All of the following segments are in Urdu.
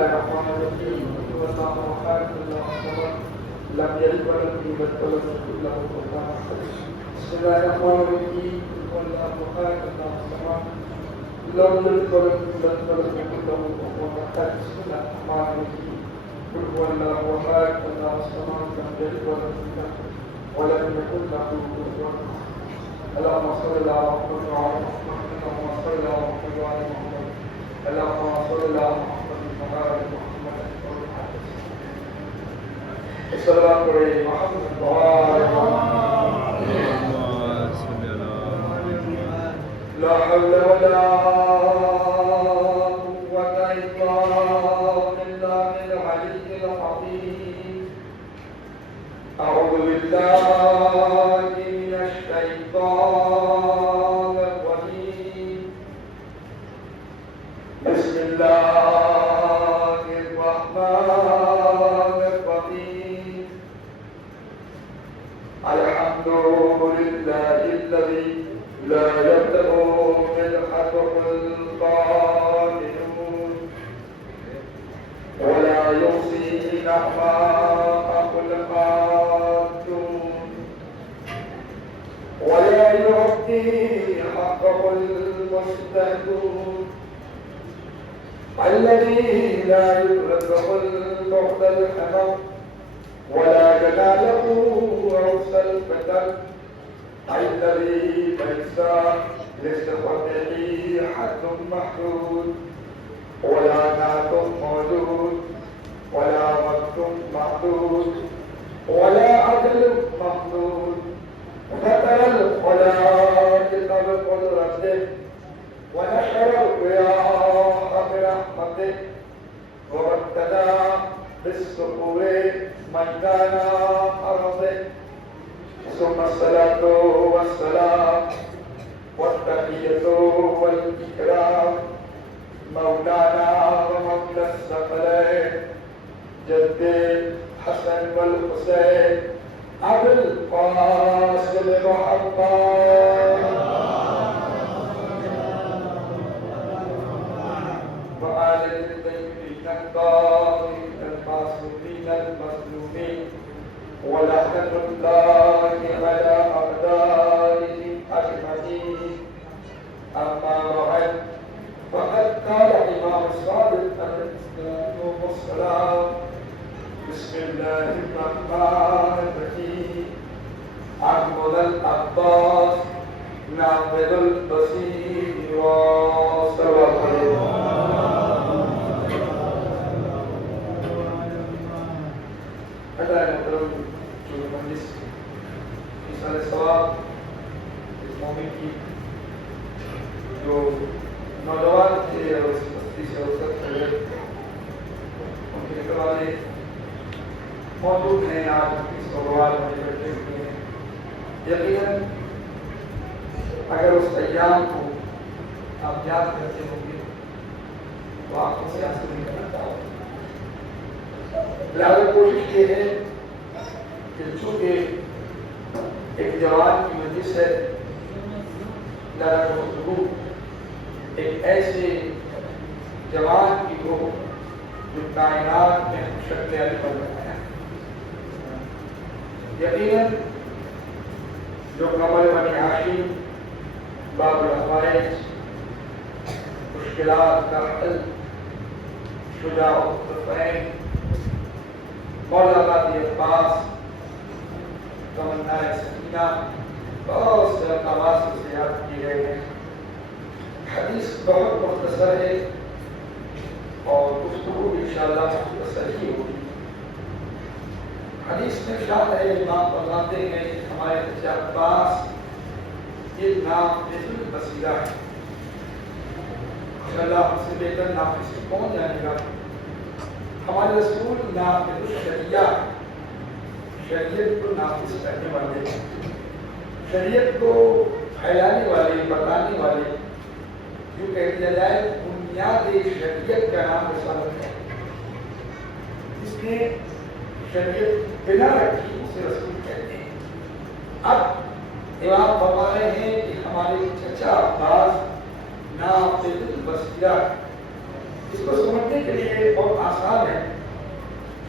الرحمن الرحيم والله أحد الله الصمد لم يلد ولم يولد ولم يكن له كفوا أحد. بسم الله الرحمن الرحيم والله أحد الله الصمد لم يلد ولم يولد ولم يكن له كفوا أحد. بسم الله الرحمن الرحيم قل هو الله أحد الله الصمد لم يلد ولم يولد ولم يكن له كفوا أحد. اللهم صل على محمد وعلى محمد اللهم صل على محمد وعلى محمد اللهم صل على محمد وعلى محمد الصلاة على محمد وعلى محمد لا حول ولا قوة إلا بالله العلي العظيم. أعوذ بالله من الشيطان الرجيم. بسم الله الرحمن الرحيم. الحمد لله الذي لا يبدأ بالحق القائلون ولا يحصي نعماءه القادون ولا يعطي حقه المستهدون الذي لا يدركه البعد الحمر ولا جلاله عرس الفتر الذي ليس لاستقامته حد محدود ولا نعت موجود ولا وقت محدود ولا عدل محدود فترى الخلائق بقدرته ونشر الرياح برحمته وابتدى بالصخور ميدان أرضه ثم الصلاة والسلام والتحية والإكرام مولانا ومولى الثقلين جد الحسن والحسين أبي القاسم محمد وآل الطيبين الطاهرين المعصومين المظلومين ولعنة الله على أعدائهم أجمعين. أما بعد فقد قال الإمام الصادق عليه السلام بسم الله الرحمن الرحيم أحمد العباس ناظر البصير وصلى جو مجلس ایسال ثواب اس مومن کی جو نوجوان تھے اور اس بستی سے اوسط تھے ان کے نکل والے موجود ہیں آج اس بھگوان میں بیٹھے ہوئے ہیں. یقیناً اگر اس ایام کو آپ یاد کرتے ہوں گے تو آپ کو سے حاصل نہیں کرنا چاہو. لہذا کوشش یہ ہے کہ چونکہ ایک جوان کی مجلس ہے لہذا گفتگو ایک ایسے جوان کی ہو جو کائنات میں شکل علی پر بنایا. یقیناً جو قمر بنی ہاشم باب الحوائج مشکلات کا حل شجاع الطرفین مولا قاضی عباس تمنا سکینہ بہت سے القواس سے یاد کیے گئے ہیں. حدیث بہت مختصر ہے اور گفتگو انشاءاللہ مختصر ہی ہوگی. حدیث میں شاہ ہے امام فرماتے ہیں کہ ہمارے چچا عباس یہ نام ذو البصیرہ ہے. انشاءاللہ ہم سے بہتر نام اس سے کون جانے گا. ہمارے رسول نافذ الشریعہ شریعت کو نافذ کرنے والے شریعت کو پھیلانے والے بتانے والے جو کہہ دیا جائے بنیاد شریعت کا نام رسالت ہے. اس نے شریعت بنا رکھی اسے رسول کہتے ہیں. اب امام فرما رہے ہیں کہ ہمارے چچا عباس نافذ البصیرہ اس کو سمجھنے کے لیے بہت آسان ہے،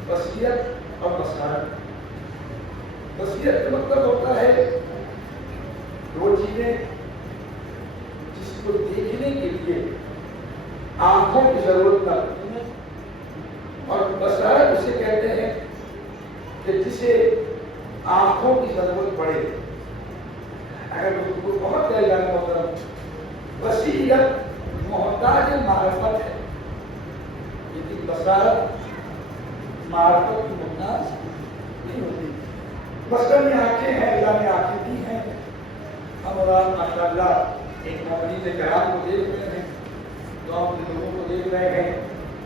بصیرت اور بصارت۔ بصیرت کا مطلب ہوتا ہے وہ چیزیں جس کو دیکھنے کے لیے آنکھوں کی ضرورت نہ پڑتی ہے، اور بصارت اسے کہتے ہیں کہ جسے آنکھوں کی ضرورت پڑے۔ اگر اس کو بہت دیر جانا ہوتا ہے، بصیرت محتاج معرفت ہے، لیکن بصارت معرفت کی محتاج نہیں ہوتی۔ مثلاً یہ آنکھیں ہیں، اللہ نے آنکھیں دی ہیں، ہم اور آپ ماشاء اللہ ایک مومنین کرام کو دیکھ رہے ہیں، گاؤں کے لوگوں کو دیکھ رہے ہیں،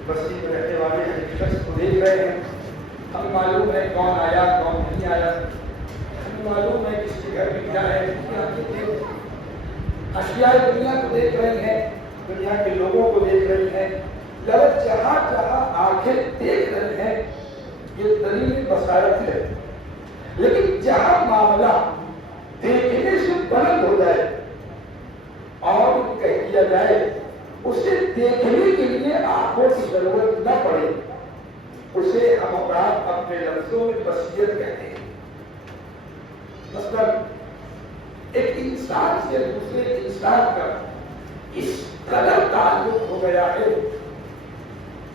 بستی میں رہنے والے ایک شخص کو دیکھ رہے ہیں۔ ہمیں معلوم ہے کون آیا کون نہیں آیا، ہمیں معلوم ہے کس کے گھر میں کیا ہے، اشیاء دنیا کو دیکھ رہے ہیں، دنیا کے لوگوں کو دیکھ رہے ہیں۔ لفظ جہاں جہاں آنکھیں دیکھ رہے ہیں یہ دلیل بصارت ہے، لیکن جہاں معاملہ دیکھنے سے بلند ہو جائے اور کہہ دیا جائے اسے دیکھنے کے لیے آنکھوں کی ضرورت نہ پڑے، اسے ہم اپنے لفظوں میں بصیرت کہتے ہیں۔ مثلاً ایک انسان سے دوسرے انسان کا اس قدر تعلق ہو گیا ہے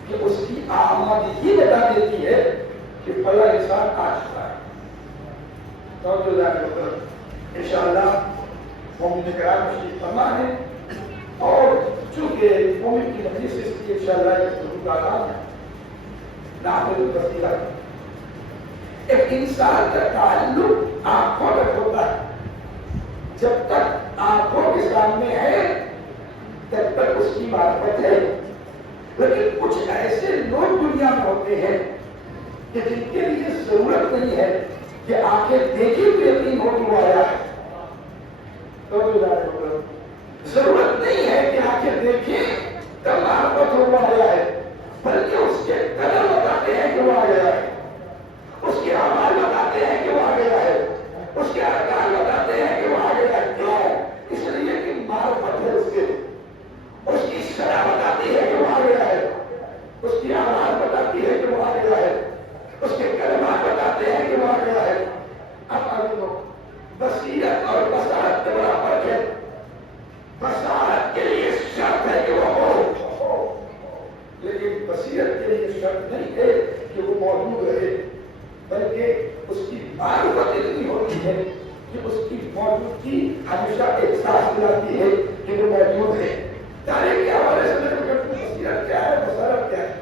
کہ اس کی آمادگی بتا دیتی ہے کہ فلاں انسان آ چکا ہے۔ تو انشاءاللہ مومن کرام تشریف فرما ہے، اور چونکہ مومن کی مجلس اس کی انشاءاللہ ایک ضرور کا کام ہے، ناظر البصیرہ۔ ایک انسان کا تعلق آنکھوں تک ہوتا ہے، جب تک آنکھوں کے سامنے ہے تب تک اس کی معرفت ہے، لیکن کچھ ایسے لوگ دنیا میں ہوتے ہیں کہ جن کے لیے ضرورت نہیں ہے کہ آنکھیں دیکھی تو یقین ہو کہ وہ آیا ہے۔ ضرورت نہیں ہے کہ آنکھیں دیکھیں تب معرفت ہو وہ آیا ہے، بلکہ اس کے قدم بتاتے ہیں کہ وہ آ گیا ہے، اس کے اعمال بتاتے ہیں کہ وہ آ گیا ہے، اس کے ارکان بتاتے ہیں کہ وہ آ گیا ہے۔ کیوں؟ اس لیے کہ معرفت ہے اس کی شرح بتاتی ہے کہ وہ آ گیا ہے، اس کی آواز بتاتی ہے کہ وہ آ گیا ہے، اس کے کلمات بتاتے ہیں کہ وہ آ گیا ہے۔ اب آگے لو، بصیرت اور بصارت کا بڑا فرق ہے۔ بصارت کے لیے شرط ہے کہ وہ ہو، لیکن بصیرت کے لیے شرط نہیں ہے کہ وہ موجود رہے، بلکہ اس کی معرفت اتنی ہوتی ہے کہ اس کی موجودگی ہمیشہ احساس دلاتی ہے کہ وہ موجود ہے۔ تاریخ کے حوالے سے بصیرت کیا ہے، بصارت کیا ہے؟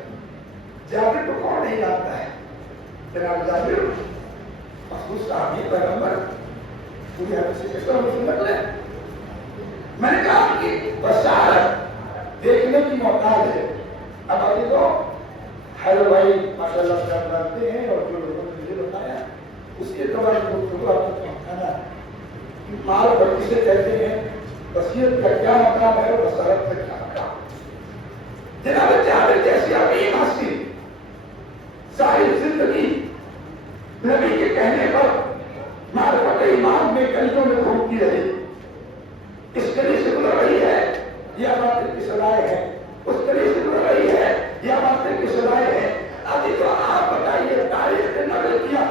جابر کو کون نہیں جانتا ہے؟ جناب جابر محفوظ صحابی پیغمبر پوری حدیث سے کس طرح مسلم ہے۔ میں نے کہا کہ بصارت دیکھنے کی محتاج ہے۔ اب آگے تو ہر بھائی ماشاء اللہ سے آپ جانتے ہیں، اور جو لوگوں نے مجھے بتایا اس کے اعتبار سے گفتگو آپ کو پہنچانا ہے کہ معرفت کسے کہتے ہیں، بصیرت کا کیا مقام ہے اور بصارت کا کیا مقام ہے۔ جناب جابر جیسی عظیم ہستی ساری زندگی نبی کے کہنے پر معرفت ایمان میں گلیوں میں گھومتی رہی، اس گلی سے گزر رہی ہے یا باتیں کی سزائے ہیں، اس گلی سے گزر رہی ہے یا باتیں کی سزائے ہیں۔ ابھی تو آپ بتائیے تاریخ نے نقل کیا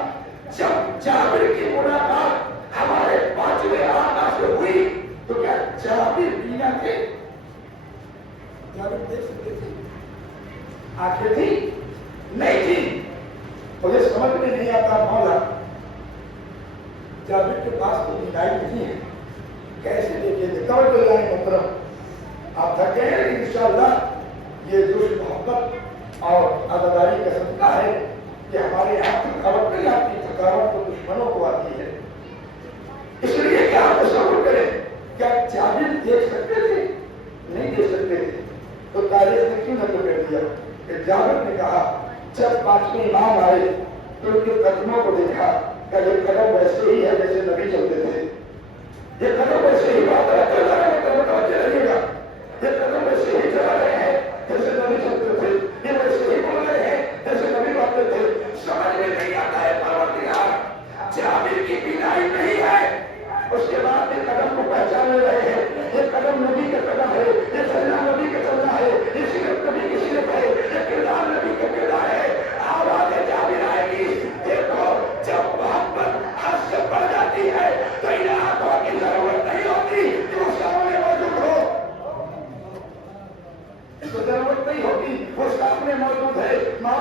جب جابر کی ملاقات ہمارے پانچویں آقا سے ہوئی تو کیا جابر بینا تھے؟ جابر دیکھ سکتے تھے؟ آنکھیں تھی؟ نہیں تھی۔ مجھے سمجھ میں نہیں آتا مولا جابر کے پاس تو بینائی نہیں ہے، کیسے دیکھیں گے؟ توجہ لائیں محترم، آپ تھکے ہیں، لیکن انشاءاللہ یہ جوش محبت اور عزاداری کا صدقہ ہے کہ ہمارے یہاں تھکاوٹ نہیں آتی، تھکاوٹ تو دشمنوں کو آتی ہے۔ اس لیے کہ آپ تصور کریں کیا جابر دیکھ سکتے تھے؟ نہیں دیکھ سکتے تھے، تو تاریخ نے کیوں نقل کر دیا کہ جابر نے کہا جب پانچویں امام آئے تو ان کے قدموں کو دیکھا کہ یہ قدم ویسے ہی ہے جیسے نبی چلتے تھے، یہ قدم ویسے ہی بات رہے گا، یہ قدم ویسے ہی چلا رہے ہیں جیسے نبی چلتے تھے، یہ ویسے ہی بول رہے ہیں جیسے نبی بولتے تھے۔ سمجھ میں نہیں آتا ہے پروردگار، جابر کی بینائی نہیں ہے، اس کے بعد یہ قدم کو پہچان رہے ہیں، یہ قدم نبی کا قدم ہے، یہ چلنا نبی کا چلنا ہے، یہ سیرت نبی کی سیرت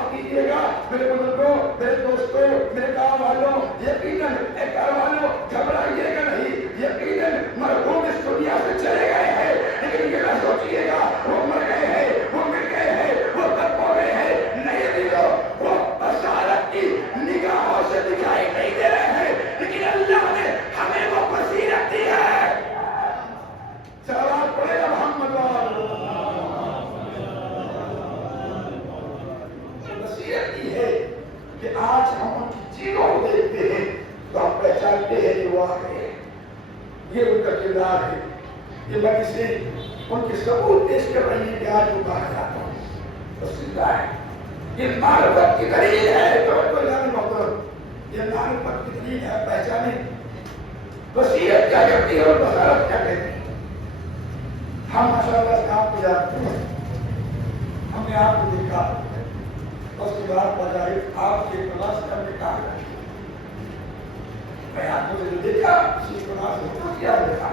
معاف کیجیے گا میرے بزرگوں، میرے دوستوں، میرے گاؤں والوں، یقیناً گھر والوں گھبرائیے گا نہیں، یقیناً مرحوم اس دنیا سے چلے گئے ہیں، لیکن یہ نہ سوچیے گا وہ مر گئے ہیں، وہ مل گئے ہیں، وہ تب ہو گئے ہیں، نہیں دیو، وہ بصارت کی نگاہوں سے دکھائی نہیں دے رہے ہیں، لیکن اللہ نے ہمیں وہ بصیرت دی ہے۔ صلوات پڑھے محمد بصیرت دی ہے کہ آج ہم ان کی چیزوں کو دیکھتے ہیں تو ہم پہچانتے ہیں کہ وہ آ گئے، یہ ان کا کردار ہے۔ یہ میں کسی ان کے ثبوت پیش کر رہی ہے کہ آج وہ باہر جاتا ہوں بصیرت ہے، یہ معرفت کی دلیل ہے، توجہ جانے محترم، یہ معرفت کی دلیل ہے، پہچانے بصیرت کیا کہتی ہے اور بصارت کیا کہتی ہے۔ ہم ماشاءاللہ سے آپ کو جانتے ہیں، ہم نے آپ کو دیکھا، اس کے بعد بجائے آپ کے کلاس کا ہم نے کہا میں آپ کو جو دیکھا اسی کلاس سے تو کیا دیکھا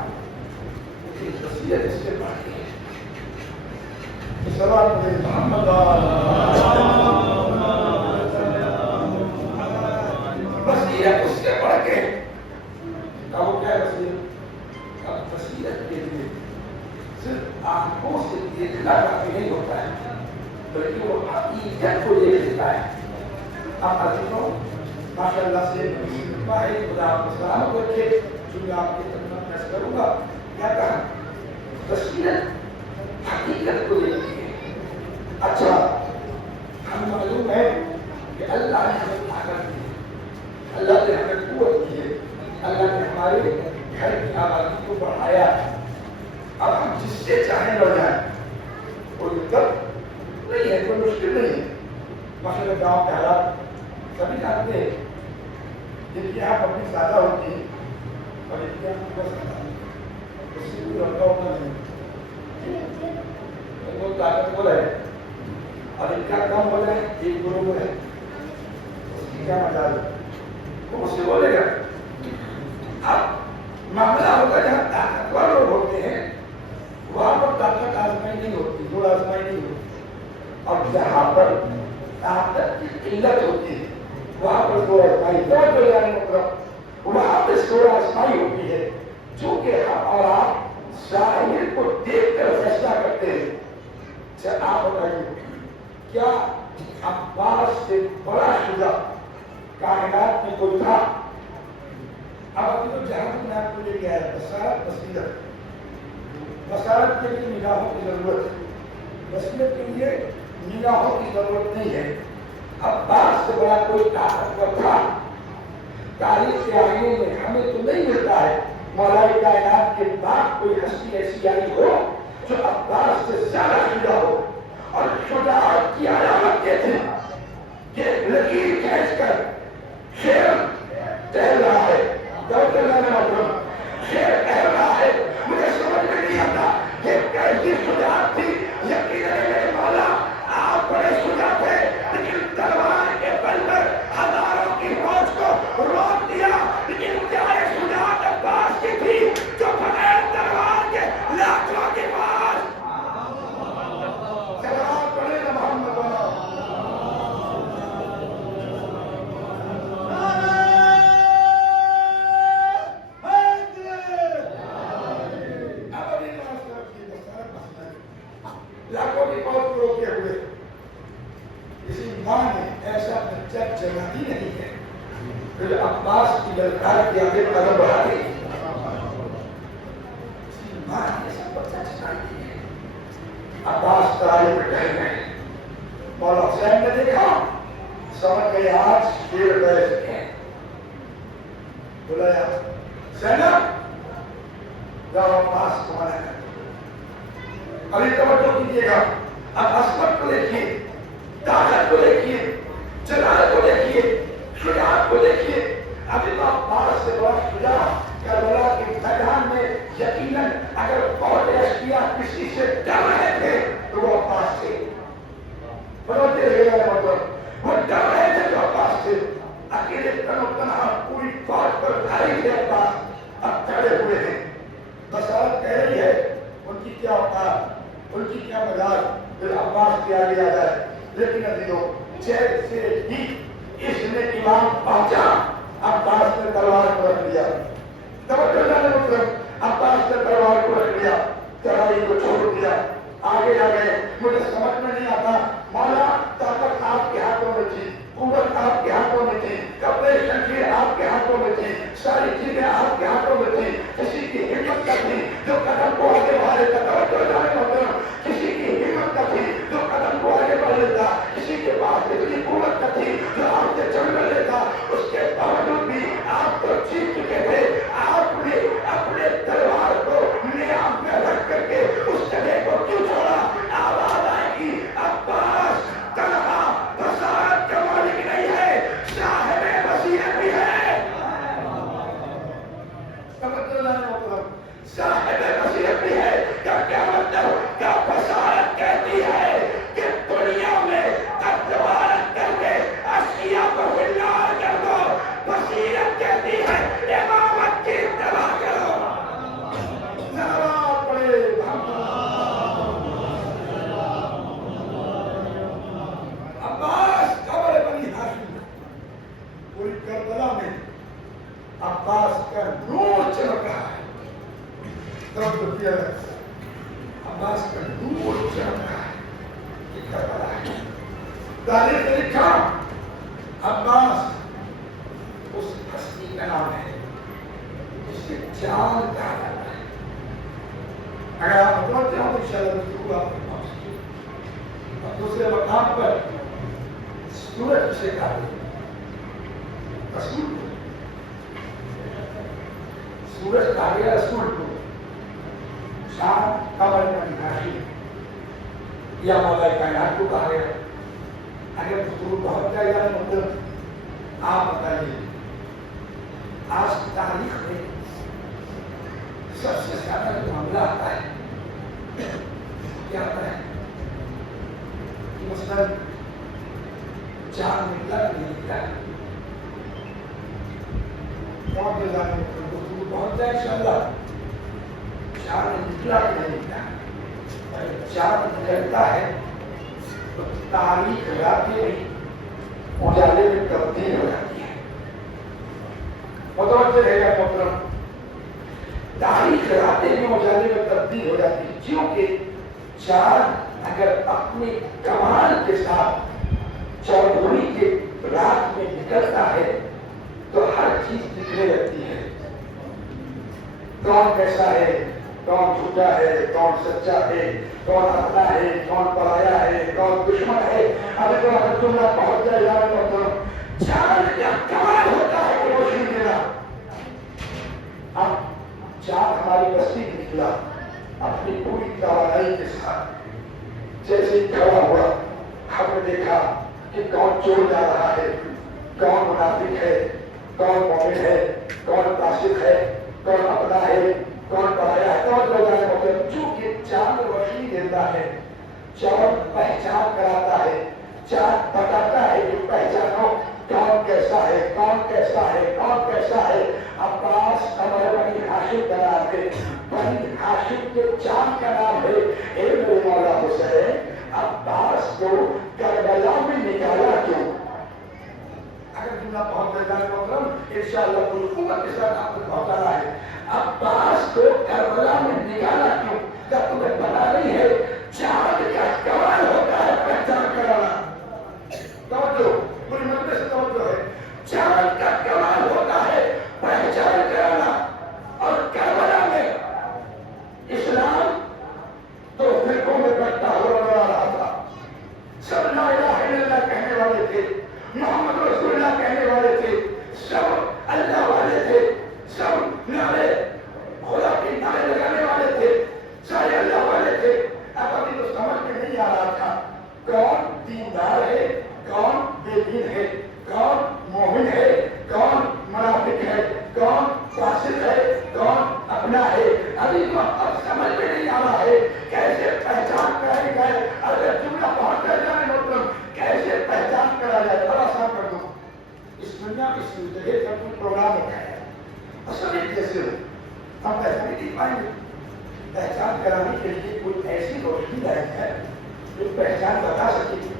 اسی بصیرت اس سے بڑھتی ہے۔ سوال مجھے محمد بصیرت اس سے بڑھ کے وہ کیا ہے بصیرت؟ اب بصیرت کے لیے صرف آنکھوں سے دیکھنا کافی نہیں ہوتا ہے بلکہ وہ حقیقت کو دیکھ لیتا ہے۔ آپ عزیزوں ماشاءاللہ سے خدا آپ کو سلامت رکھے، جو میں آپ کی خدمت پیش کروں گا کیا کہا بصیرت حقیقت کو دیکھتی ہے۔ اچھا ہمیں معلوم ہے کہ اللہ نے ہمیں طاقت دی ہے، اللہ نے ہمیں قوت دی ہے، اللہ نے ہمارے گھر کی آبادی کو بڑھایا ہے، اب ہم جس سے چاہیں لڑ جائیں کوئی دقت نہیں ہے، کوئی مشکل نہیں ہے۔ مثلا گاؤں کے حالات سبھی جانتے ہیں، جن کی یہاں پبلک زیادہ ہوتی ہے اور ان کی یہاں بس اس سے کوئی رکھا ہوتا نہیں، بہت طاقتور ہے، اور ان کا کم ہو جائے ایک گروہ ہے اس کی کیا مجال ہے، وہ اس سے بولے گا۔ اب معاملہ ہوتا ہے جہاں طاقتور لوگ ہوتے ہیں وہاں پر طاقت آزمائی نہیں ہوتی، زور آزمائی نہیں ہوتی، اور جہاں پر طاقت کی قلت ہوتی ہے وہاں پر زور آزمائی وہاں پہ زور آزمائی ہوتی ہے، جو کہ ہم اور آپ ظاہر کو دیکھ کر فیصلہ کرتے ہیں۔ اچھا آپ بتائیے کیا عباس سے بڑا شجاع کائنات میں کوئی تھا؟ اب ابھی تو جہاں میں آپ کو لے کے آیا بصارت بصیرت، بصارت کے لیے نگاہوں کی ضرورت ہے، بصیرت کے لیے نگاہوں کی ضرورت نہیں ہے۔ عباس سے بڑا کوئی طاقتور تھا تاریخ کے آئینے میں ہمیں تو نہیں ملتا ہے، مولا کائنات کے بعد کوئی ہستی ایسی آئی ہو جو عباس سے زیادہ شجاع ہو، اور شجاعت کی علامت یہ تھی کہ لکیر کھینچ کر شیر ٹہل رہا ہے، شیر ٹہل رہا ہے، مجھے سمجھ میں نہیں آتا یہ کیسی شجاعت تھی۔ یقیناً میرے مولا آپ بڑے شجاع تھے، لیکن تلوار کے بل پر ہزاروں کی فوج کو روک دیا، لیکن کیا یہ شجاعت عباس کی تھی جو بغیر تلوار کے لاکھوں کی فوج سلام پڑھے نا محمد لاکھوں کی فوج کو روکے ہوئے کسی ماں نے ایسا بچہ جگہ ہی نہیں ہے جو عباس کی للکار کے آگے قدم بڑھا دی، کسی ماں نے ایسا بچہ جگہ نہیں ہے۔ عباس ترائی پہ ٹہل گئے، مولا حسین نے دیکھا سمجھ گئے آج شیر بیٹھ ہیں، بلایا زینب جاؤ عباس کو منع کر۔ ابھی توجہ کیجیے گا، اب عصمت کو دیکھیے، طاقت کو دیکھیے، جلال کو دیکھیے، شجاعت کو دیکھیے۔ ابھی تو عباس سے بڑا شجاع کربلا کے میدان میں یقیناً اگر فوج اشقیاء کسی سے ڈر رہے تھے تو وہ عباس تھے، بڑھتے رہے گا مطلب وہ ڈر رہے تھے جو عباس تھے، اکیلے تنو تنہا پوری فوج پر بھاری تھے عباس، اب چڑھے ہوئے ہیں۔ بصارت کہہ رہی ہے ان کی کیا اوقات، ان کی کیا مدار، پھر عباس کے آگے آ جائے، لیکن دو. جیسے ہی اس نے امام پہنچا عباس نے تلوار کو رکھ لیا. عباس نے تلوار کو رکھ لیا, چڑھائی کو چھوڑ دیا, آگے آ گئے. مجھے سمجھ میں نہیں آتا مولا, طاقت آپ کے ہاتھوں میں تھی, قوت آپ کے ہاتھوں میں تھی, کپڑے شمشیر آپ کے ہاتھوں میں تھی, ساری چیزیں آپ کے ہاتھوں میں تھی. کسی کی ہمت نہ تھی جو قدم کو آگے بڑھا لیتا, کسی کی ہمت نہ تھی جو قدم کو آگے بڑھ لیتا, کسی کے پاس اتنی قوت نہ تھی جو آپ سے چل کر لیتا. اس کے باوجود بھی آپ تو جیت چکے تھے. آپ نے اپنے تلوار کو نیام میں رکھ کر کے اس جگہ کو کیوں چھوڑا؟ آواز آئے گی عباس تنہا بصارت کا مالک نہیں ہے, صاحب بصیرت بھی ہے. صاحب بصیرت بھی ہے. کیا مطلب؟ کیا بصارت کہتی ہے کہ دنیا میں تجوارت کر کے اشیاء کو ہلار کر دو. بصیرت کہتی ہے امامت کی اتباع کرو. نعرہ پڑے عباس قبر بنی ہاشم, پوری کربلا میں عباس کا نور چمک رہا ہے. عباس کا نور چمک رہا ہے. یہ کربلا ہے. تاریخ نے لکھا عباس اس ہستی کا نام ہے جس کے جان کہا جاتا ہے. اگر آپ بتاتے ہو تو شاید ضرور آپ کو پہنچ گئی. اور دوسرے مقام پر سورج سے کہا رسول کو, سورج کہا گیا رسول کو. شام قبر بنی ہاشم یا مولا کائنات کو کہا گیا. اگر ضرور بہت جائے مطلب آپ بتائیے آج تاریخ میں سب سے زیادہ جو معاملہ آتا ہے کیا آتا ہے کہ مثلاً چاند نکلا نہیں نکلا, کون کے جانے میں بہت جائے انشاءاللہ. چاند نکلا کہ نہیں نکلا, چاند نکلتا ہے تو تاریخ راتیں بھی اجالے میں تبدیل ہو جاتی ہے. متوجہ رہے گا محترم, تاریخ راتیں بھی اجالے میں تبدیل ہو جاتی ہے. کیونکہ چاند اگر اپنے کمال کے ساتھ چودھری کے رات میں نکلتا ہے تو ہر چیز دکھنے لگتی ہے. کون کیسا ہے, کون جھوٹا ہے, کون سچا ہے, کون اپنا ہے, کون پرایا ہے, کون دشمن ہے. ابھی تو اگر تمہیں پہنچ جائے جانا تو چاند کا کمال ہوتا ہے کہ روشنی دینا. اب چاند ہماری بستی نکلا اپنی پوری توانائی کے ساتھ, جیسے ہی کھڑا ہوا ہم نے دیکھا کہ کون چور جا رہا ہے, کون منافق ہے, کون مومن ہے, کون فاسق ہے, کون اپنا ہے, کون پرایا ہے, کون لوگ ہیں. چونکہ چاند روشنی دیتا ہے, چاند پہچان کراتا ہے, چاند بتاتا ہے کہ پہچانو کون کیسا ہے, کون کیسا ہے, کون کیسا ہے. عباس قبر بنی ہاشم کا نام ہے. بنی ہاشم کے چاند کا نام ہے. اے میرے مولا حسین, عباس کو کربلا میں نکالا کیوں؟ اگر جملہ بہت بیدار محترم انشاءاللہ پوری قوت کے ساتھ آپ کو پہنچانا ہے. عباس کو کربلا میں نکالا کیوں؟ کیا تمہیں پتا نہیں ہے چاند کا کمال ہوتا ہے پہچان کرانا. توجہ پوری منطقے سے توجہ ہے. چاند کا کمال ہوتا ہے پہچان کرانا. اور کربلا میں اسلام تو فرقوں میں بٹتا ہوا نظر آ رہا تھا. سب لا الہ الا اللہ کہنے والے تھے, محمد رسول اللہ کہنے والے تھے, سب اللہ والے تھے, سب نعرے خدا کے نعرے لگانے والے تھے, سارے اللہ والے تھے. اب ابھی تو سمجھ میں نہیں آ رہا تھا کون دیندار ہے, کون بے دین ہے, کون مومن ہے, کون منافق ہے, کون فاسق ہے, کون اپنا ہے. ابھی تو اب سمجھ میں نہیں آ رہا ہے کیسے پہچان کرائی جائے. اگر جملہ پہنچ جائے مطلب کیسے پہچان کرا جائے. بڑا سا کر دو اس دنیا میں اس جگہ کا کوئی پروگرام ہوتا ہے. اصل کیسے ہو ہم پہچان نہیں پائیں گے. پہچان کرانے کے لیے کوئی ایسی روشنی لائق ہے جو پہچان بتا سکے.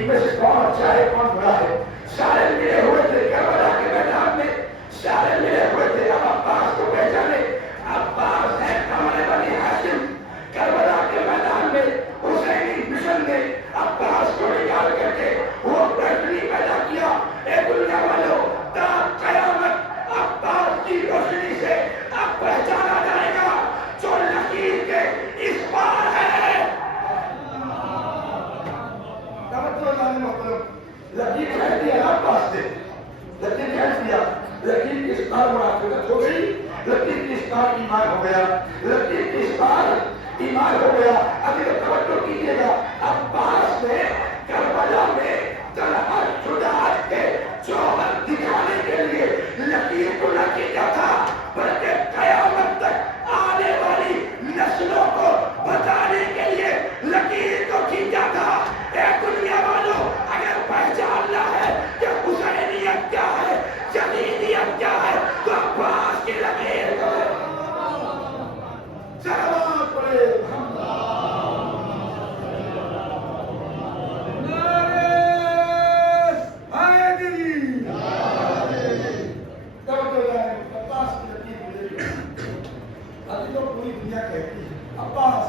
ان میں سے کون اچھا ہے کون برا ہے، سارے ملے ہوئے تھے کربلا کے میدان میں، سارے ملے ہوئے تھے. اب عباس کو پہچانے، عباس ہے قمر بنی ہاشم. کربلا کے میدان میں حسینی مشن نے عباس کو نکال کر کے وہ روشنی پیدا کیا. اے دنیا والوں، تا قیامت عباس کی روشنی سے اب پہچانا جائے گا جو لکیر کے اس پار ہے. لکیر کہہ دیا عباس سے، لکیر کہہ دیا، لکیر کی اس پار منافقت ہو گئی، لکیر کی اس پار ایمان ہو گیا، لکیر کی اس پار ایمان ہو گیا. ابھی تو توجہ کیجیے گا، عباس نے کربلا میں طلحہ شجاعت کے جوہر دکھانے کے لیے لکیر کو نہ کیا تھا، بلکہ قیامت تک آنے والی نسلوں کو بتانے کے لیے لکیر کو کھینچا تھا. اے دنیا والوں، اگر پہچاننا ہے کہ حسینیت کیا ہے، جدیدیت کیا ہے، تو عباس کی لکیر کو سلام پڑے. پوری دنیا کہتی ہے عباس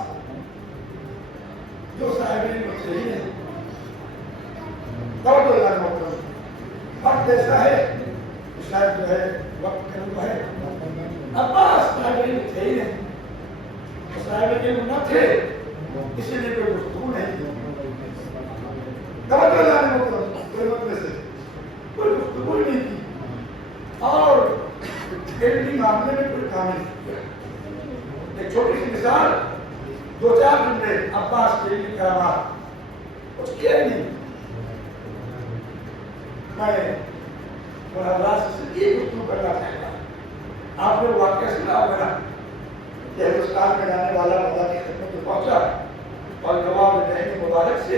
جو صاحب صحیح ہے. وقت ایسا ہے شاید جو ہے وقت کرتا ہے. عباس صاحب صحیح ہے، صاحب علم نہ تھے اسی لیے کوئی گفتگو نہیں تھی. کوئی گفتگو نہیں کی اور علمی معاملے میں کوئی کام نہیں کیا. ایک چھوٹی سی مثال، 2-4 دن میں عباس کے علمی کرامات کچھ کیا ہی نہیں. میں حضرات سے یہ گفتگو کرنا چاہتا ہوں. آپ نے واقعہ سنا ہوگا کہ ہندوستان میں جانے والا مدد کی خدمت میں پہنچا اور جواب دہنی مبارک سے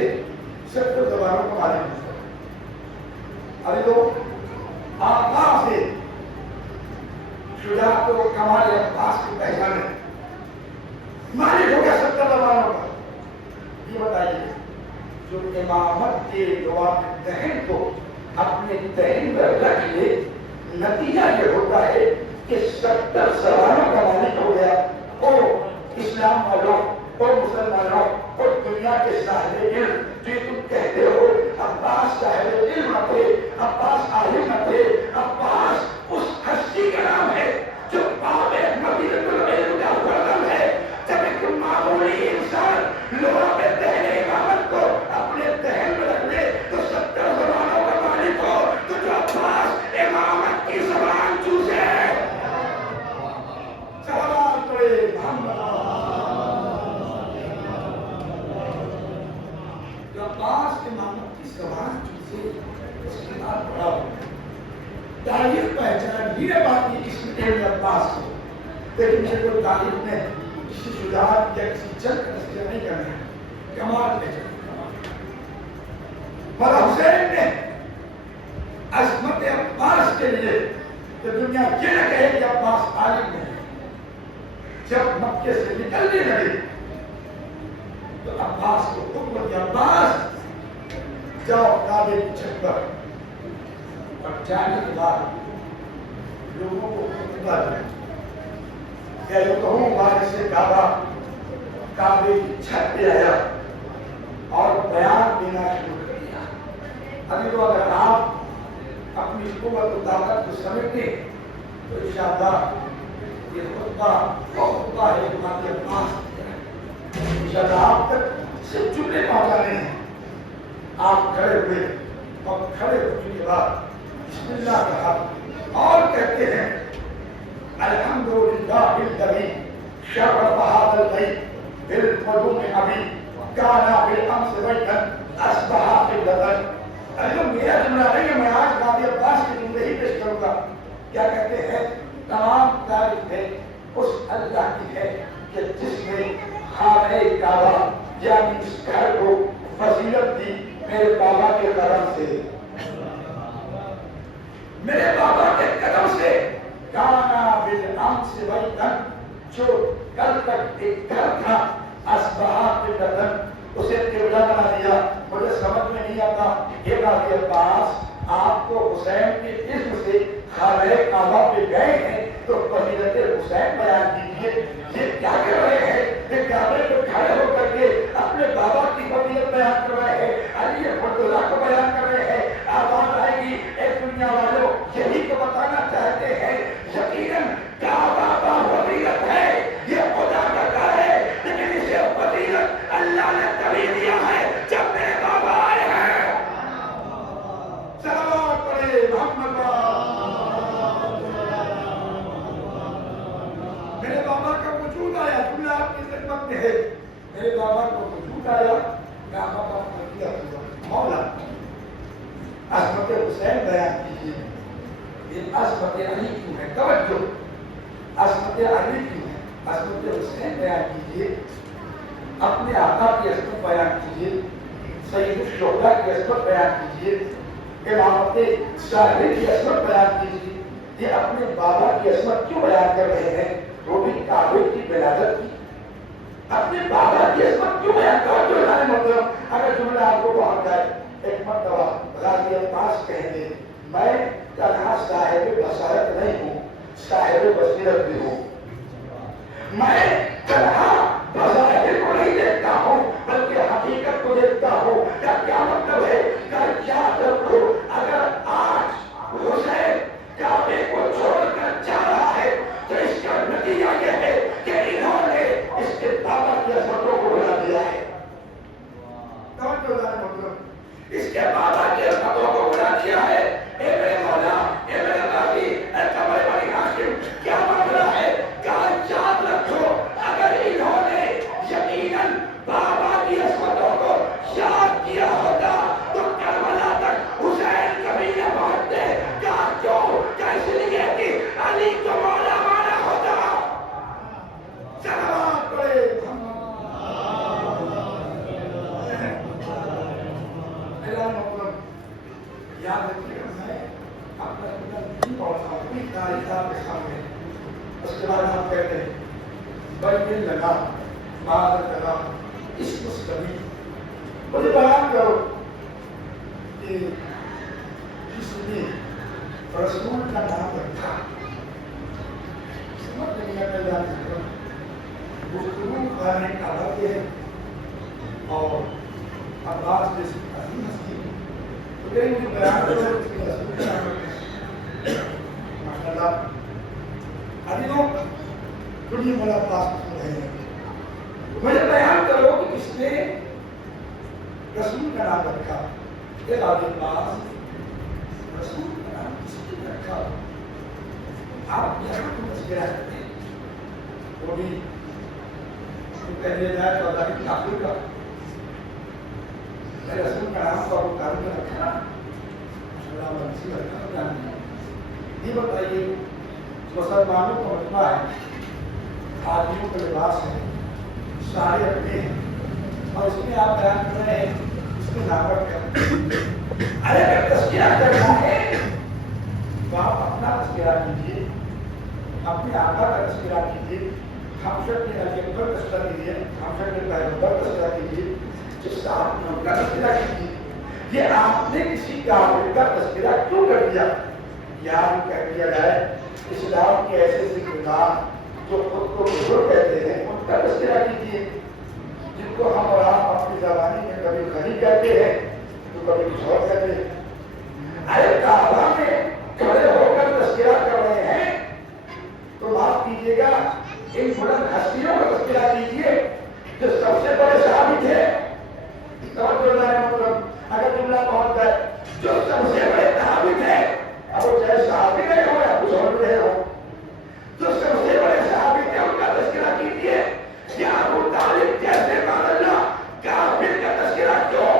70 زبانوں کو معلوم ہو. ابھی تو آقا سے شجاعت و کمال عباس کی پہچانے مالک ہو گیا 70 زبانوں کا. یہ بتائیے جو امامت کے جواب دہن کو اپنے دہن پر رکھ لے، نتیجہ یہ ہوتا ہے کہ 70 زبانوں کا مالک ہو گیا. او اسلام والوں، او مسلمانوں، او دنیا کے صاحب علم جو تم کہتے ہو عباس صاحب علم نہ تھے، عباس عالم نہ تھے، عباس اس ہستی کا نام ہے جو باب مدینۃ العلم کا فرزند ہے. جب ایک معمولی انسان لوگوں کے دہن امامت کو اپنے دہن میں رکھ لے تو 70 زبانوں کا مالک ہو تو جو عباس امامت کی زبان چوسے. سلام پڑے محمد. جو عباس امامت کی زبان چوسے اس کے بعد بڑا ہو تاریخ پہچان ہی باقی اس میں عباس کو. لیکن یہ کوئی تاریخ میں کسی شجاعت یا کسی جنگ کا تذکرہ نہیں کرنا ہے. کمال پہچان مولا حسین نے عظمت عباس کے لیے کہ دنیا یہ نہ کہے کہ عباس عالم نہیں. جب مکے سے نکلنے لگے تو عباس کو حکم دیا، عباس جاؤ کعبے کی چھت پر. اور جانے کے بعد لوگوں کو خطبہ دیا کہ جو کہوں بارش سے کعبے کی چھت پہ آیا اور بیان دینا شروع کر دیا. ابھی تو اگر آپ اپنی قوت و طاقت کو سمجھتے تو انشاءاللہ یہ خطبہ ہے جماعت عباس. انشاءاللہ آپ تک صرف جملے پہنچانے ہیں. آپ کھڑے ہوئے اور کھڑے ہونے کے بعد بسم اللہ کہا اور کہتے ہیں الحمدللہ الذی شرف هذا البیت بالقدوم ابی کان بالامس بیتا اصبح قبلۃ. جو میرا جملہ نہیں ہے، میں آج غازی عباس کے جملے ہی پیش کروں گا. کیا کہتے ہیں؟ تمام تعریف ہے اس اللہ کی ہے کہ جس نے خانہ کعبہ یعنی اس گھر کو فضیلت دی میرے بابا کے کرم سے، میرے بابا کے قدم سے. کانا بالامس بیتا، جو کل تک ایک گھر تھا، اصبح قبلۃ، اسے قبلہ بنا دیا. مجھے سمجھ میں نہیں آتا خانہ کعبہ پہ گئے ہیں تو فضیلت حسین بیان کیجیے. یہ کیا کر رہے ہیں؟ یہ کعبے پہ کھڑے ہو کر کے اپنے بابا کی فضیلت بیان کر رہے ہیں, علی مرتضیٰ کو بیان کر رہے ہیں. آواز آئے گی اے دنیا والوں, یہی تو بتانا چاہتے ہیں. یقیناً کعبہ کا فضیلت ہے, یہ خدا کا گھر ہے, لیکن اسے فضیلت اللہ نے تبھی دیا ہے جب میرے بابا آئے ہیں. صلوات پڑھے محمد. میرے بابا کا وجود آیا, جملہ آپ کی خدمت میں ہے. میرے بابا کا وجود آیا, کعبہ کا فضیلت ہوا. مولا عظمت حسین بیان کیجیے. یہ عظمت علی کیوں ہے؟ توجہ, عظمت علی کیوں ہے؟ عظمت حسین بیان کیجیے. اپنے آقا کی عظمت بیان کیجیے, سید الشہداء کی عظمت بیان کیجیے, امامت صاحب کی عظمت بیان کیجیے. یہ اپنے بابا کی عظمت کیوں بیان کر رہے ہیں؟ وہ بھی کعبے کی ولادت کی. اپنے بابا کی عظمت کیوں بیان کر رہے ہیں؟ مطلب اگر جملہ آپ کو پہنچ جائے, ایک مرتبہ غازی عباس کہیں گے میں تنہا صاحب بصارت نہیں ہوں, صاحب بصیرت بھی ہوں. میں تنہا بظاہر کو نہیں دیکھتا ہوں بلکہ حقیقت کو دیکھتا ہوں. کیا مطلب ہے؟ یاد رکھو, اگر آج حسین کعبے کو چھوڑ کر جا رہا ہے تو اس کا نتیجہ یہ ہے کہ انہوں نے اس کے بابا کی عظمتوں کو بلا دیا ہے. اس کے بابا کی عظمتوں کو بلا دیا ہے. اے میرے مولا, اے میرے غازی, اے قمر بنی ہاشم, کیا معاملہ ہے؟ کہا یاد رکھو, اگر انہوں نے یقیناً بابا کی عظمتوں کو یاد کیا ہوتا تو کربلا تک حسین کبھی نہ پہنچتے. کہا کیوں؟ اس لیے کہ علی کو مولا مانا ہوتا. صلوات پڑھے. یاد رکھیے گا, میں اپنا نہیں پڑھتا ہوں کوئی تاریخات کے سامنے. اس کے بعد ہم کہتے ہیں بھائی لگا بات لگا اس کو کبھی مجھے بیان کرو کہ کس نے رسول کا نام رکھا. سمجھ نہیں میں بیان کرتا ہوں. گفتگو خانہ کعبہ کے اور عباس جیسی عظیم ہستی تو کہیں مجھے بیان کرو اس کے رسول کا نام رکھا. ماشاء اللہ علیوں دنیا والا پاس رہے ہیں. مجھے بیان کرو کہ کس نے رسول کا نام رکھا. ایک آدمی پاس رسول کا نام کس نے رکھا. آپ یہاں کو تذکرہ کرتے ہیں وہ بھی کہہ دیا جائے تو اللہ کی تعبیر کا رسول کا نام کا وہ کام رکھا. اللہ مسیح رکھا. یہ بتائیے مسلمانوں کا مجمع ہے, آدمیوں کا لباس ہے, سارے اپنے ہیں, اور اس میں آپ بیان کر رہے ہیں اس میں نامت کر. ارے اگر تذکرہ کرنا ہے تو آپ اپنا تذکرہ کیجیے, اپنے آقا کا تذکرہ کیجیے, ہمشر کے علی اکبر تذکرہ کیجیے, ہمشر کے پیغمبر تذکرہ کیجیے, جس کا آپ نے ان کا تذکرہ کیجیے. یہ آپ نے کسی کافر کا تذکرہ کیوں کر دیا؟ یاد کر دیا جائے اسلام کے ایسے ذکر نام جو خود کو بزرگ کہتے ہیں ان کا تذکرہ کیجیے, جن کو ہم اور آپ اپنی زبانی میں کبھی غنی کہتے ہیں تو کبھی کچھ اور کہتے ہیں. ارے کعبہ میں کھڑے ہو کر تذکرہ کر رہے ہیں تو معاف کیجیے گا ان بلند ہستیوں کا تذکرہ کیجیے جو سب سے بڑے صحابی تھے. اگر جملہ پہنچ جائے جو سب سے بڑے صحابی تھے, اب وہ چاہے صحابی نہیں ہو یا کچھ اور رہے ہو, جو سب سے بڑے صحابی تھے ان کا تذکرہ کیجیے. یا ابو طالب جیسے مان اللہ کافر کا تذکرہ کیوں؟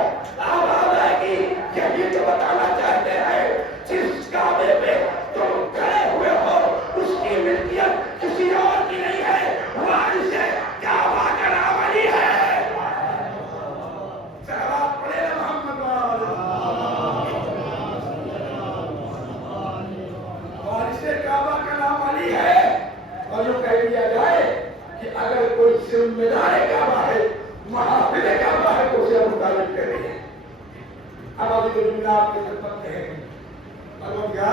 آواز آئے گی یہی تو بتانا چاہتے ہیں جس کعبے پہ تم کھڑے ہوئے ہو اس کی ملکیت کسی اور کی نہیں ہے, وارث کعبہ کا نام علی ہے. کعبہ کا نام علی ہے. اور جو کہہ دیا جائے کہ اگر کوئی ذمہ دار کعبہ ہے, محافظ کعبہ ہے تو اسے ابو طالب کہتے ہیں. اب ابھی تو جملہ آپ کے خدمت میں ہے. اب کیا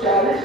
40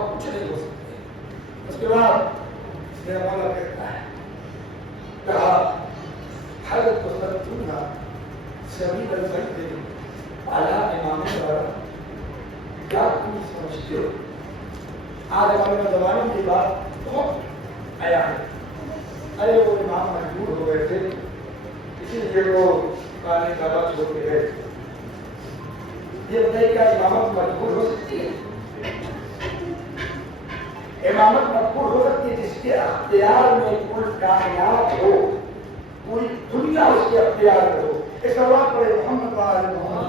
اور کچھ نہیں ہو سکتے. اس کے بعد میرا مولا کہتا ہے کہا حضرت کو سر چونگا سبھی البیت اعلیٰ امام پر کیا تم سمجھتے ہو. آج ہمارے زمانے کی بات بہت آیا ہے. ارے وہ امام مجبور ہو گئے تھے اسی لیے وہ کانے کا بات چھوڑ کے گئے. یہ بتائیے کیا امامت مجبور ہو سکتی ہے؟ امامت مجبور ہو سکتی ہے جس کے اختیار میں کل کائنات ہو, پوری دنیا اس کے اختیار میں ہو. اس سوال پڑے محمد وآل محمد.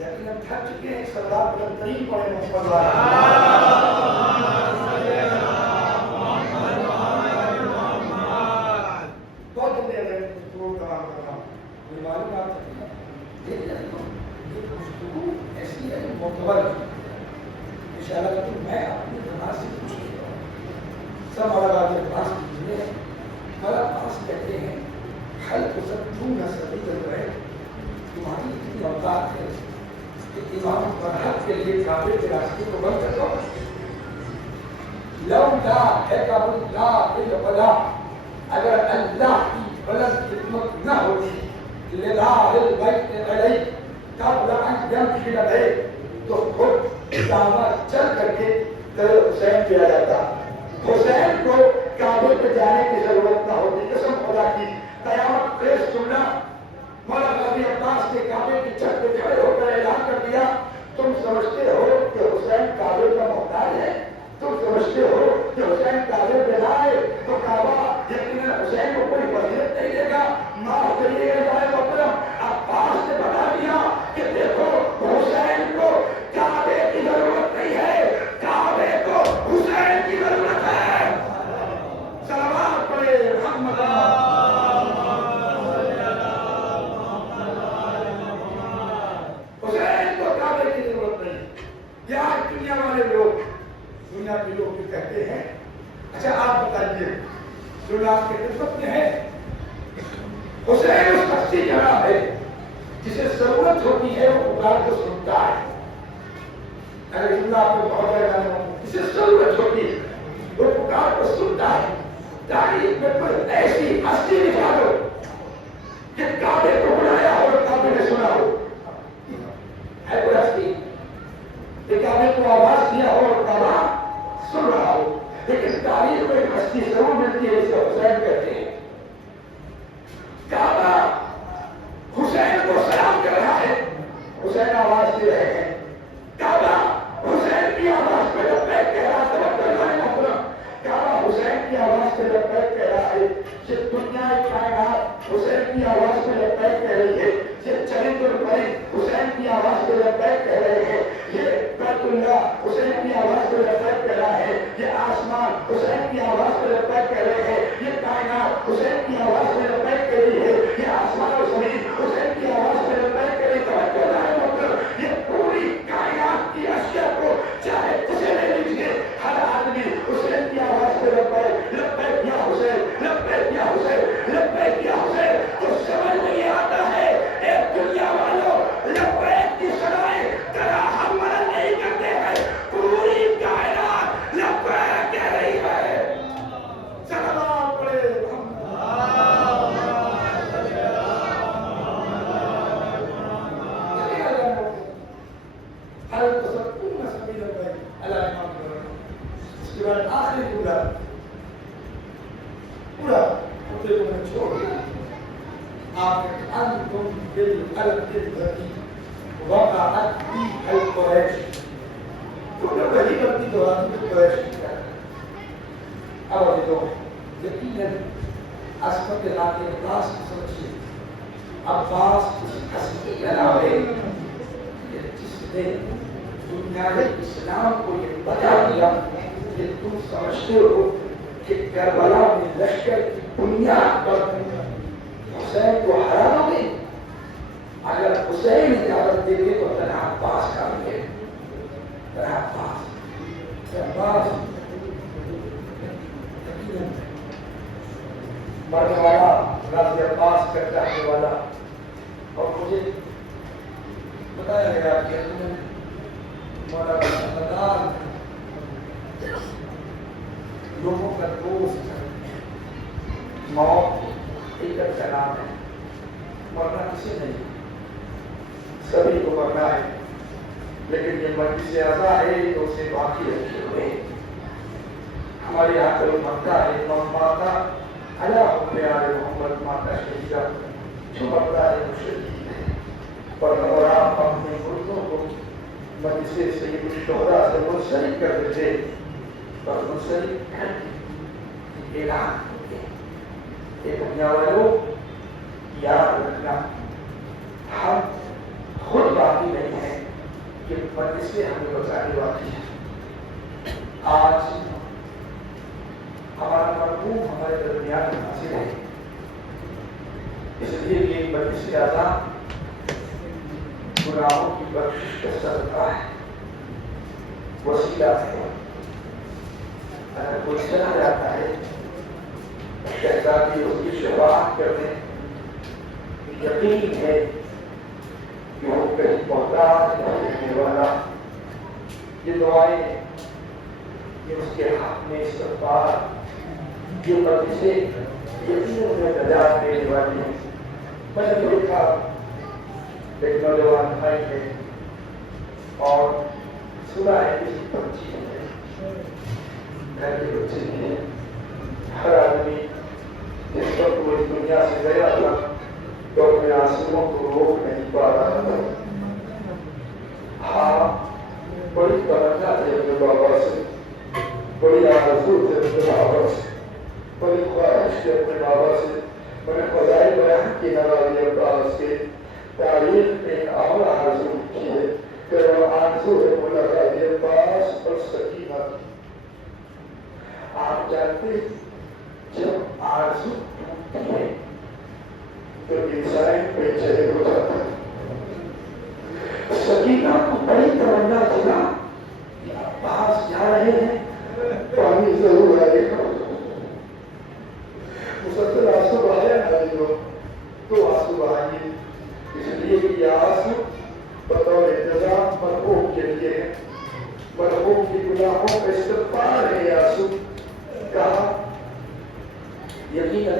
یقیناً تھک چکے ہیں. سردار بلند ترین پڑے محمد وآل بہت دیر ہے ضرور کام کر رہا ہوں. مجھے معلوم آپ ایسی ہے معتبر اشارہ کہ میں اپنی زبان سے کچھ نہیں کروں. سب والا پاس کیجیے. والا پاس کہتے ہیں حل کو سب چونگا سبھی کر رہے. تمہاری اتنی اوقات ہے کہ امام پر حق کے لیے کعبے کے راستے کو بند کر دو. لو لا ہے کعبہ لا الا اگر اللہ کی بلند خدمت نہ ہوتی لذا البیت علیہ قبل ان يمشي بے تو خود کعبہ چل کر کے حسین پہ آ جاتا. حسین کو کعبے پہ جانے کی ضرورت نہ ہوتی. قسم خدا کی قیامت پیش سننا. مولا غازی عباس نے کعبے کی چھت پہ کھڑے ہو کر اعلان کر دیا تم سمجھتے ہو کہ حسین کعبے کا محتاج ہے. تم سمجھتے ہو کہ حسین کعبے پہ لائے تو کعبہ یقیناً حسین کو کوئی فضیلت نہیں دے گا. معاف کریے گا محترم عباس نے بتا دیا کہ دیکھو حسین کو کعبے کی ضرورت نہیں ہے, کعبے کو حسین کی ضرورت ہے. صلوات پڑھے محمد. حسین کو کعبے کی ضرورت نہیں. یار دنیا والے لوگ دنیا کے لوگ بھی کہتے ہیں اچھا آپ بتائیے جو آپ کے خدمت میں ہے حسین اس شخصی جگہ ہے جسے ضرورت ہوتی ہے وہ پکار کو سنتا ہے. اگر جملہ آپ کو بہت زیادہ جسے ضرورت ہوتی ہے وہ پکار کو سنتا ہے. تاریخ میں کوئی ایسی ہستی دکھا دو کہ کعبے کو بلایا ہو اور کعبے نے سنا ہو. ہے کوئی ہستی کہ کعبے کو آواز دیا ہو اور کعبہ سن رہا ہو. لیکن تاریخ میں ایک ہستی ضرور ملتی ہے جسے حسین کہتے ہیں. کعبہ حسین کو سلام کر رہا ہے, حسین آواز دے رہے ہیں. کعبہ حسین کی آواز پہ لبیک کہہ رہا ہے. کعبہ حسین کی آواز پہ لبیک کہہ رہا ہے. یہ دنیا کائنات حسین کی آواز پہ لبیک کہہ رہی ہے. یہ چرند اور پرند حسین کی آواز پہ لبیک کہہ رہے ہیں. یہ بیت اللہ حسین کی آواز پہ لبیک کہہ رہا ہے. یہ آسمان حسین کی آواز پہ لبیک کہہ رہے ہیں. یہ کائنات حسین کی آواز پہ لبیک کہہ رہی ہے. یہ آسمان اور زمین حسین کی آواز پہ لبیک کہہ رہی ہے. یہ پوری کائنات کی اشیاء کو چاہے کسے لے لیجیے ہر آدمی حسین کی آواز پہ لبیک لبیک یا حسین لبیک یا حسین لبیک یا حسین. تو سمجھ نہیں آتا ہے اے دنیا والوں لبیک کی سنائے ذرا ہم عمل نہیں کرتے ہیں. پوری کائنات لبیک کہہ رہی ہے. سلام پڑھے آخری پورا خطے کو میں چھوڑ دیا. آپ انتم بالقلب الذی وقعت فیہ القریش. تو نے وہی غلطی دہرانی جو قریش کیا. اب تو یقیناً عصمت ذات عباس کی سمجھیے. عباس اس ہستی علاوہ جس نے دنیا اسلام کو یہ بتا دیا کہ تم سمجھتے ہو کہ کربلا میں لشکر کی بنیاد پر حسین کو ہرانا نہیں. اگر حسین اجازت دے دے تو تنہا عباس کا ملے. تنہا عباس مرنے والا غازی عباس کا چاہنے والا. اور مجھے بتایا گیا کہ مولانا لوگوں کا دوست موت حقیقت کا نام ہے، مرنا کسی نہیں، سبھی کو مرنا ہے، لیکن یہ مجلس اعضا ہے تو اسے باقی رکھے ہوئے ہمارے یہاں پر مکہ ہے، ماتا علی پیارے محمد ماتا شہیدہ جو مرتا ہے وہ شہید ہے، اور آپ اپنے مردوں کو مجلس سید الشہداء سے منسلک کر دیتے اور منسلک کر اعلان کرتے یہ دنیا والوں یاد رکھنا ہم خود باقی نہیں ہیں کہ مجلس سے ہمیں بچانے والی ہے۔ آج ہمارا مرحوم ہمارے درمیان حاصل ہے، اس لیے کہ مجلس اعضا گناہوں کی بخشش کا صدقہ ہے، وسیلہ ہے۔ اگر کوئی چلا جاتا ہے شہزادی اس کی شفاعت کرنے یقین ہے کہ وہ کہیں محتاج نہیں والا، یہ دعائیں یہ اس کے حق میں استغفار یہ مجلس یقین میں نجات دینے والی ہے۔ میں نے دیکھا ایک نوجوان بھائی ہے اور سنا ہے کسی پنچھی ہے گھر کے بچے ہیں، ہر آدمی جس وقت وہ اس دنیا سے گیا تھا تو اپنے آنسوؤں کو روک نہیں پا رہا تھا۔ ہاں بڑی تمنا تھی اپنے بابا سے، بڑی آرزو تھی اپنے بابا سے، بڑی خواہش تھی اپنے بابا سے۔ میں نے فضائل بیان کی نواز عباس کے تاریخ میں ایک اعلیٰ آرزو کی ہے کہ وہ آرزو ہے ملاقات عباس اور سکینہ۔ آپ جانتے ہیں جب آرزو ٹوٹتی ہے تو انسان بے چین ہو جاتا ہے۔ سکینہ کو بڑی تمنا تھی نا کہ عباس جا رہے ہیں پانی ضرور آئے گا، مسلسل آنسو بہایا نہ لو تو آنسو بہائیے، اس لیے کہ یہ آنسو بطور انتظام مرحوم کے لیے ہے، مرحوم کی گناہوں کا استغفار ہے۔ یہ آنسو کہا یقیناً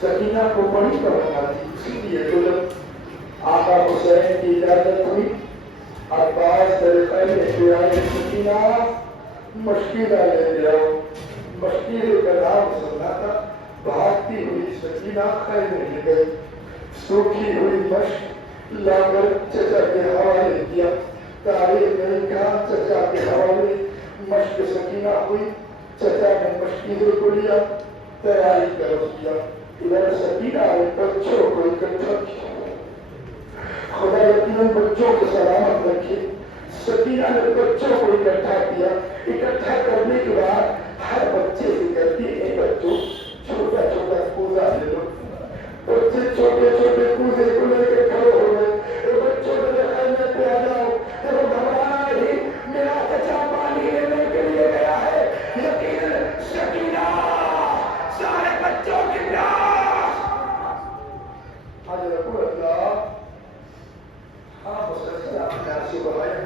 سکینہ کو بڑی تمنا تھی، اسی لیے تو جب آقا حسین کی اجازت ہوئی عباس طریقہ میں آئے سکینہ مشکلہ لے جاؤ، مشکل کا نام سننا تھا، بھاگتی ہوئی سکینہ خیمے لے گئی، سوکھی ہوئی مشک لا کر چچا کے حوالے کیا، تاریخ نہیں کہا چچا کے حوالے مشک سکینہ ہوئی، چچا نے مشکل کو لیا، تیاری کر دیا، ادھر سکینہ نے بچوں کو اکٹھا کیا، خدا یقیناً بچوں کو سلامت رکھے۔ سکینہ نے بچوں کو اکٹھا کیا، اکٹھا کرنے کے بعد ہر بچے سے کہتی ہے بچوں چھوٹا چھوٹا کوزہ لے لو، بچے چھوٹے چھوٹے کوزے کو لے کے کھڑے ہو گئے، بچوں نے دیکھا میں پہ آ جاؤ، دیکھو گھبرانا نہیں، میرا چچا پانی لینے کے لیے گیا ہے، یقیناً سکینہ سارے بچوں کی پیاس آج رکھو اللہ۔ ہاں مسلسل آپ نے آنسو بہایا،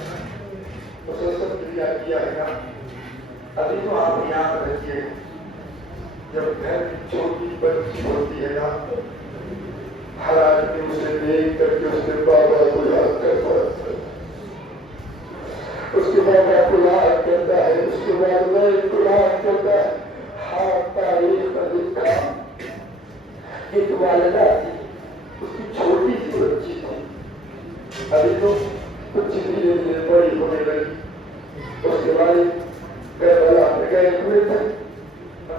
مسلسل کریا کیا ہے نا، ابھی تو آپ یاد رکھیے جب گھر کی چھوٹی بچی ہوتی ہے نا، ہر آدمی اسے دیکھ کر کے اس کے بابا کو یاد کرتا ہے، اس کے بابا کو یاد کرتا ہے، اس کے والدین کو یاد کرتا ہے۔ ہاں تاریخ میں لکھا ایک والدہ تھی، اس کی چھوٹی سی بچی تھی، ابھی تو کچھ دھیرے دھیرے بڑی ہونے لگی، اس کے والد کربلا میں گئے ہوئے تھے،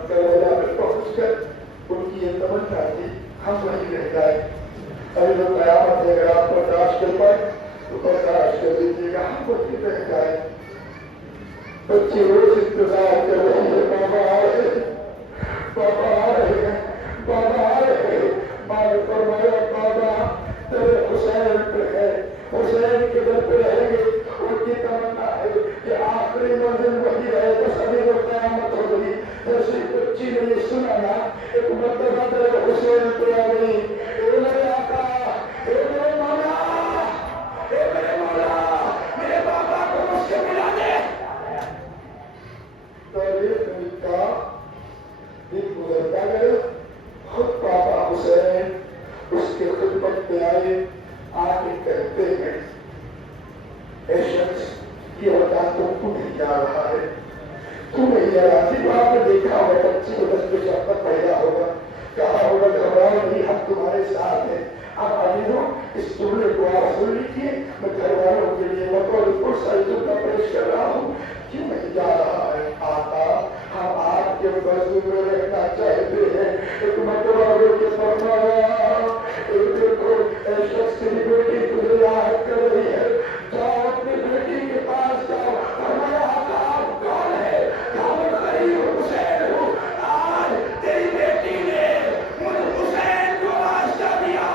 کربلا میں پہنچ کر ان کی یہ تمنا تھی ہم وہیں رہ جائیں، ابھی تو قیامت ہے، اگر آپ برداشت کر پائے تو برداشت کر دیجیے گا، ہم وہیں رہ جائیں۔ بچے روز انتظار کر رہے ہیں، بابا آ رہے ہیں، بابا آ رہے ہیں، بابا آ رہے ہیں۔ ماں نے فرمایا بابا تیرے حسین پہ ہے، حسین کے در پہ رہیں گے، ان کی تمنا ہے کہ آخری منزل وہی رہے، بس ابھی وہ قیامت ہو گئی۔ جیسے بچی نے یہ سنا نا، ایک مرتبہ تیرے حسین پہ آ گئی، اے میرے آقا، اے میرے مولا، بتا گئے خود پاپا حسین اس کے خدمت میں آئے آ کے کہتے ہیں اے شخص یہ بتا تو نہیں جا رہا ہے تو نہیں جا رہا تھی آپ نے دیکھا ہوگا بچے کو بس میں شفقت پیدا ہوگا کہا ہوگا گھبراؤ نہیں ہم تمہارے ساتھ ہیں اب عزیزوں اس جملے کو آپ سن لیجیے میں گھر والوں کے لیے بطور پرسائزوں کا پیش کر رہا ہوں کیوں نہیں جا رہا ہے آقا ہم آپ کے بازو میں رہنا چاہتے ہیں ایک مرتبہ کے فرمایا دیکھو اے شخص کی بیٹی تجھے یاد کر رہی ہے جاؤ اپنی بیٹی کے پاس جاؤ فرمایا آقا آپ کون ہے کہا میں غریب حسین ہوں آج تیری بیٹی نے مجھ حسین کو واسطہ دیا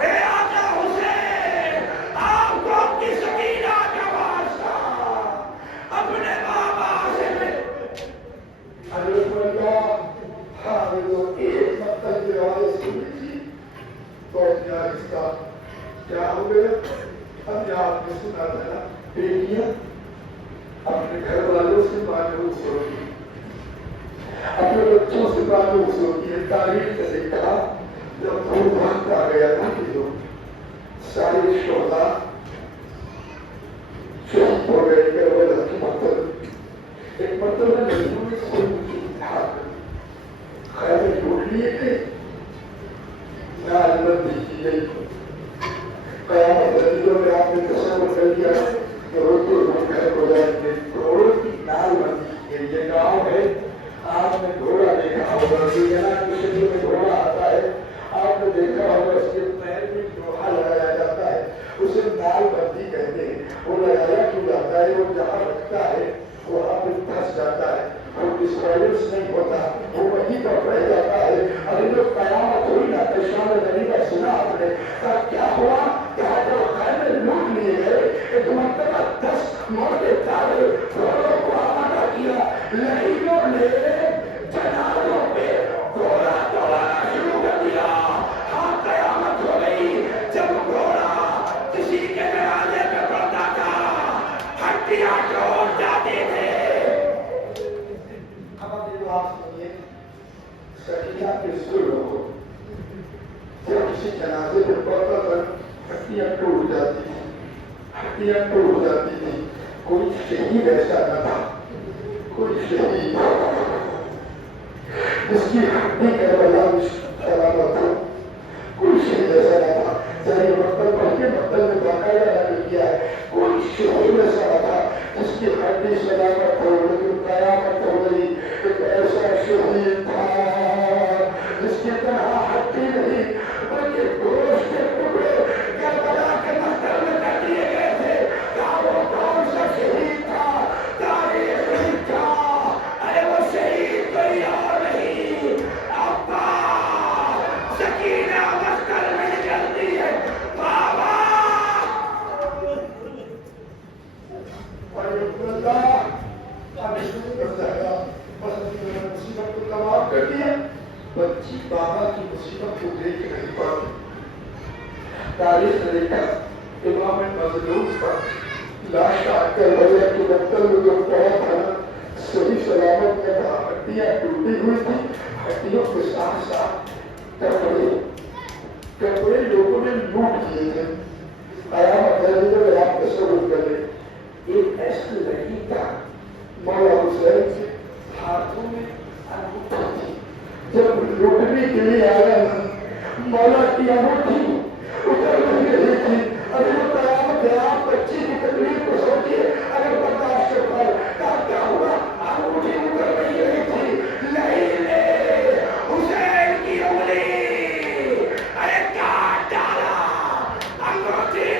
اے آقا حسین آپ کو اپنی سکینہ کا واسطہ اپنے بابا سے حضرت اللہ حافظوں کی ایک مطلب کی روایت سن لیجیے بہت پیار اس کا کیا ہو گیا اب یہ آپ نے سنا تھا نا بیٹیاں اپنے گھر والوں سے مانوس ہوتی اپنے بچوں سے مانوس ہوتی ہے تاریخ سے دیکھا جب وہ وقت آ گیا تھا کہ لوگ سارے شہداء شہید ہو گئے کربلا کی مطلب ایک مطلب ہے لڑکیوں میں کوئی امتحان خیر ڈھونڈ لیے تھے بندی کی گئی قیامت نتیجوں میں آپ نے تصور کر لیا کہ روتے ہوئے گھر کو جائیں گے گھوڑوں کی نال بندی کی گئی یہ گاؤں ہے آپ نے گھوڑا دیکھا ہوگا شکل میں گھوڑا آتا ہے آپ نے دیکھا ہوگا اس کے پیر میں لوہا لگایا جاتا ہے اسے نال بندی کہتے ہیں وہ لگایا کیوں جاتا ہے وہ جہاں رکھتا ہے وہاں پہ پھنس جاتا ہے وہ ڈسپائلنس نہیں ہوتا وہ وہیں پر رہ جاتا ہے ابھی جو قیامت ہوئی نا پریشان نبی کا سنا آپ نے کیا ہوا کہ حضرت خیمے لوٹ لیے گئے ایک مرتبہ 10 موٹے تارے گھوڑوں کو آمادہ کیا لہیوں نے جنازوں پہ گھوڑا دوڑانا شروع کر دیا ہاں قیامت ہو گئی جب گھوڑا کسی کے جنازے پہ پڑتا تھا ہڈیاں ٹوٹ جاتے تھے آپ سنیے سکینہ کے ظلم کو جب کسی جنازے پہ پڑتا تھا ہڈیاں ٹوٹ جاتی تھی ہڈیاں ٹوٹ جاتی تھی کوئی شہید ایسا نہ تھا کوئی شہید جس کی ہڈی کربلا میں سلامت ہو کوئی شہید ایسا نہ تھا چاہے مقتل پڑھ کے مقتل میں باقاعدہ نقل کیا ہے کوئی شہید ایسا نہ تھا جس کی ہڈی سلامت ہو لیکن قیامت ہو گئی ایک ایسا شہید تھا جس کی طرح ہڈی نہیں بلکہ گوشت کے ٹکڑے کربلا کے مقتل میں کر دیے گئے تھے کیا وہ کون سا شہید تھا تاریخ نہیں تھا ارے وہ شہید کوئی اور نہیں ابا سکینہ مقتل میں نکلتی ہے بابا مصیبت کو تمام کر دیا بچی بابا کی مصیبت کو دیکھ نہیں پاتی تاریخ نے دیکھا امام مظلوم پر لاش آ کر بھیا کے دفتر میں جو پڑا تھا صحیح سلامت میں تھا ہڈیاں ٹوٹی ہوئی تھی ہڈیوں کے ساتھ ساتھ کپڑے لوگوں نے لوٹ لیے تھے قیامت ہے آپ تصور کر لیں ایک ایسا لڑکی تھا مولا حسین کے ہاتھوں میں انگوٹھی تھی جب لوٹنے کے لیے آیا مولا کی انگوٹھی اتر نہیں رہی تھی ابھی وہ قیامت ہے آپ بچی کی تکلیف کو سوچیے اگر برداشت کر پائے کیا ہوا انگوٹھی اتر نہیں رہی تھی نہیں لے حسین کی انگلی ارے کاٹ ڈالا انگوٹھی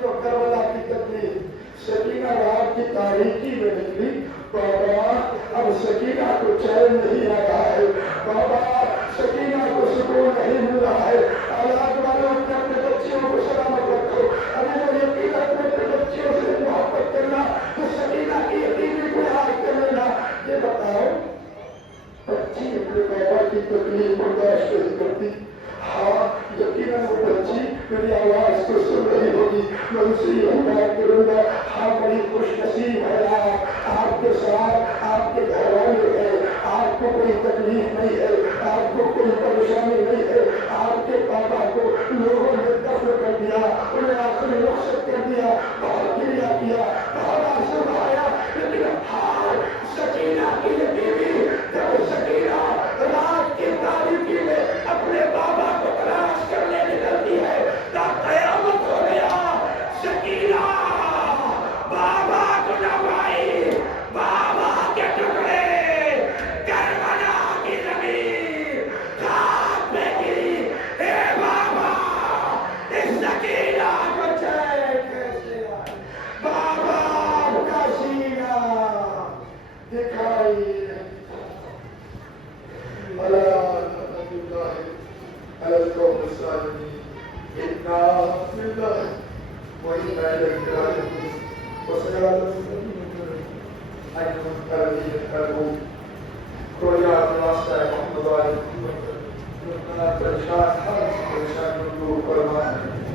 تو کربلا کی تکلیف سکینہ رات کی تاریکی میں نکلی بابا اب سکینہ کو چین نہیں آ رہا ہے بابا سکینہ کو سکون نہیں مل رہا ہے اولاد والوں اپنے بچیوں کو سلامت رکھو ابھی وہ یقین اپنے بچیوں سے محبت کرنا تو سکینہ کی یقینی کو یاد کر لینا یہ بتاؤ بچی اپنے بابا کی تکلیف برداشت نہیں کرتی ہاں یقیناً وہ بچی میری آواز کو سن رہی ہوگی میں اسے یہی بات کروں گا ہاں بڑی خوش نصیب ہے آپ کے ساتھ آپ کے گھر والے ہیں تکلیف نہیں ہے، آپ کو کوئی پریشانی نہیں ہے، آپ کے بابا کو لوگوں نے دفن کر دیا، انہیں آخری رخصت کر دیا، بہت گریا کیا، بہت آنسو بہایا، لیکن ہاں سکینہ کی یہ بیوی جب سکینہ رات کی تاریکی میں اپنے بابا کو تلاش کرنے نکلتی ہے تو قیامت ہو گیا. سکینہ بابا کو نہ پائی، بابا کے ٹکڑے کربلا کی زمین خاک میں گری. اے بابا اس سکینہ کو چین کیسے آئے؟ بابا کا سینہ دکھائی على القوم الظالمين إنا لله وإنا إليه راجعون وسلام أيها الذين آمنوا كونوا واسطة محمد وعلى پریشان ہر پریشان کو دور فرمائے.